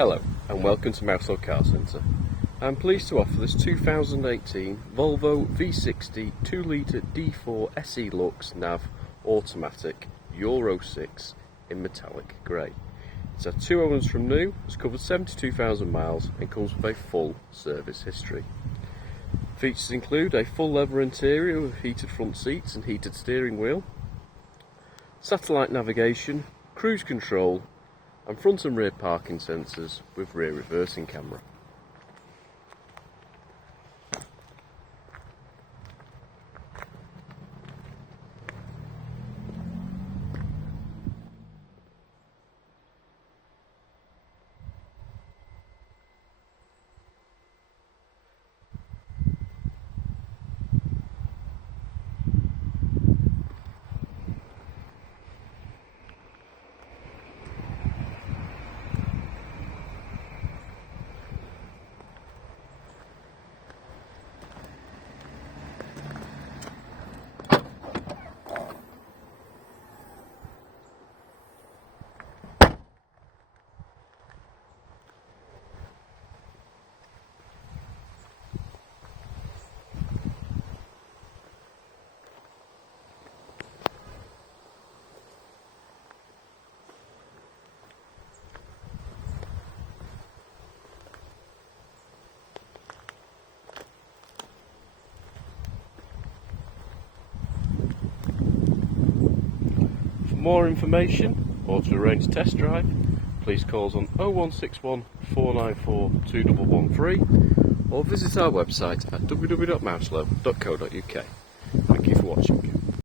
Hello and welcome to Mouselow Car Centre. I'm pleased to offer this 2018 Volvo V60 2-litre D4 SE Lux nav automatic Euro 6 in metallic grey. It's had 2 owners from new, has covered 72,000 miles and comes with a full service history. Features include a full leather interior with heated front seats and heated steering wheel, satellite navigation, cruise control and front and rear parking sensors with rear reversing camera. For more information or to arrange a test drive, please call us on 0161 494 2113 or visit our website at www.mouselow.co.uk. Thank you for watching.